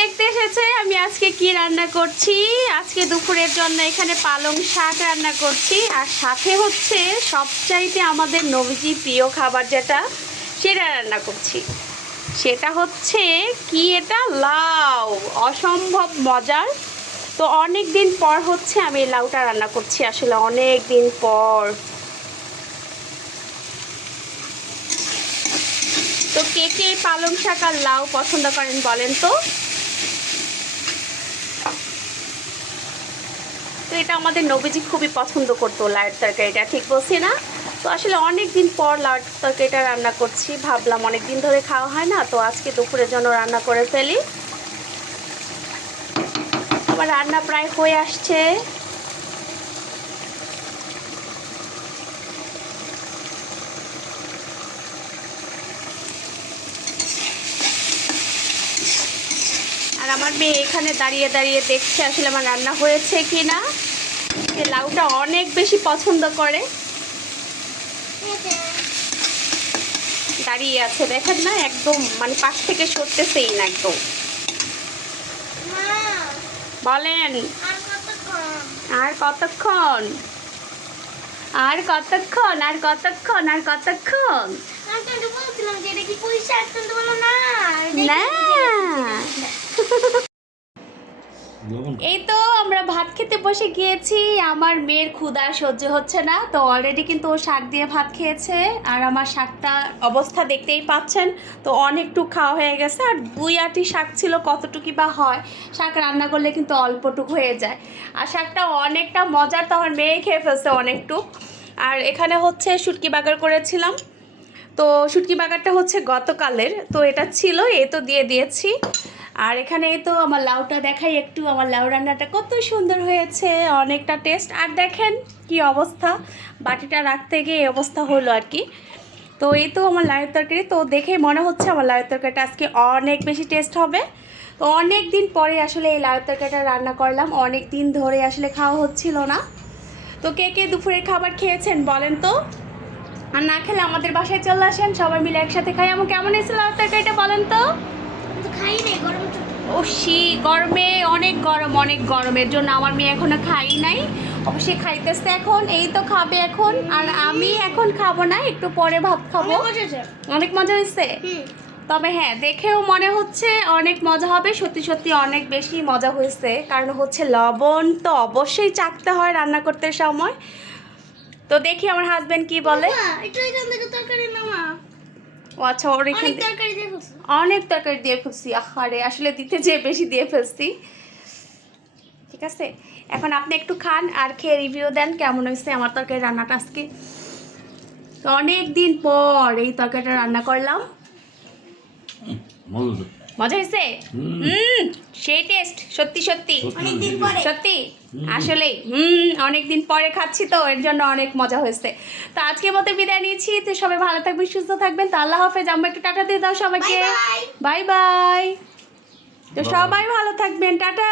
দেখতে এসেছে আমি আজকে কি রান্না করছি? আজকে দুপুরের জন্য এখানে পালং শাক রান্না করছি। আর সাথে হচ্ছে সবচাইতে আমাদের নবীজি প্রিয় খাবার যেটা, সেটা রান্না করছি। সেটা হচ্ছে কি এটা? লাউ। অসম্ভব মজার। তো অনেক দিন পর হচ্ছে আমি লাউটা রান্না করছি। আসলে অনেক দিন পর। তো কে কে পালং শাক আর লাউ পছন্দ করেন বলেন তো? তো এটা আমাদের নবীজি খুবই পছন্দ করতো লাইট তরকারিটা ঠিক বলছি না? তো আসলে অনেক দিন পর লাইট তরকারিটা রান্না করছি, ভাবলাম অনেক দিন ধরে খাওয়া হয় না, তো আজকে দুপুরের জন্য রান্না করে ফেলি। আমার রান্না প্রায় হয়ে আসছে। আর আমার মেয়ে এখানে দাঁড়িয়ে দাঁড়িয়ে দেখছে আসলে আমার রান্না হয়েছে কি না লাউটা অনেক বেশি পছন্দ করে দাঁড়িয়ে আছে দেখেন না একদম মানে পাশ থেকে সরতেছেই না একদম বলেন আর কতক্ষণ আর কতক্ষণ আর কতক্ষণ আর কতক্ষণ না এই তো আমরা ভাত খেতে বসে গিয়েছি। আমার মেয়ের ক্ষুধা সহ্য হচ্ছে না। তো অলরেডি কিন্তু ও শাক দিয়ে ভাত খেয়েছে আর আমার শাকটা অবস্থা দেখতেই পাচ্ছেন। তো অনেকটুক খাওয়া হয়ে গেছে আর দুই আটি শাক ছিল, কতটুকু বা হয়, শাক রান্না করলে কিন্তু অল্পটুক হয়ে যায়। আর শাকটা অনেকটা মজার, তো আমার মেয়ে খেয়ে ফেলছে অনেকটুক। আর এখানে হচ্ছে শুটকি বাগার করেছিলাম। তো শুটকি বাগারটা হচ্ছে গতকালের, তো এটা ছিল, এ তো দিয়ে দিয়েছি। আর এখানে তো আমার লাউটা দেখাই একটু, আমার লাউ রান্নাটা কত সুন্দর হয়েছে, অনেকটা টেস্ট আর দেখেন কি অবস্থা, বাটিটা রাখতে গিয়ে এই অবস্থা হলো আর কি। তো এই তো আমার লাউয়ের তরকারি, তো দেখেই মনে হচ্ছে আমার লাউয়ের তরকারিটা আজকে অনেক বেশি টেস্ট হবে। তো অনেক দিন পরে আসলে এই লাউয়ের তরকারিটা রান্না করলাম অনেক দিন ধরে আসলে খাওয়া হচ্ছিল না। তো কে কে দুপুরের খাবার খেয়েছেন বলেন তো? আর না খেলে আমাদের বাসায় চলে আসেন, সবাই মিলে একসাথে খাই। আমার কেমন এসেছিল লাউয়ের তরকারিটা বলেন তো? ও শি গরমে অনেক গরম অনেক গরমের জন্য আমার মেয়ে এখনও খাই নাই। অবশ্যই খাইতেছে এখন এই তো খাবে এখন। আর আমি এখন খাব না একটু পরে ভাত খাব। অনেক মজা হয়েছে। তবে হ্যাঁ দেখেও মনে হচ্ছে অনেক মজা হবে সত্যি সত্যি অনেক বেশি মজা হয়েছে। কারণ হচ্ছে লবণ তো অবশ্যই চাকতে হয় রান্না করতে সময়। তো দেখি আমার হাজবেন্ড কি বলে। ও আচ্ছা ওর এখান অনেক তরকারি দিয়ে ফেলছি আহারে আসলে দিতে যেয়ে বেশি দিয়ে ফেলছি। ঠিক আছে? এখন আপনি একটু খান আর খেয়ে রিভিউ দেন কেমন হয়েছে আমার তরকারি রান্নাটা আজকে। তো অনেক দিন পর এই তরকারিটা রান্না করলাম। মজা হয়েছে? হুম। সেই টেস্ট সত্যি সত্যি। অনেকদিন পরে। সত্যি? আসলে হুম অনেকদিন পরে খাচ্ছি তো এর জন্য অনেক মজা হয়েছে। তো আজকে মতো বিদায় নিয়েছি তো সবাই ভালো থাকবেন সুস্থ থাকবেন। তো আল্লাহ হাফেজ আমরা একটু টাটা দিয়ে দাও সবাইকে. Bye bye. তো. সবাই ভালো থাকবেন। টাটা।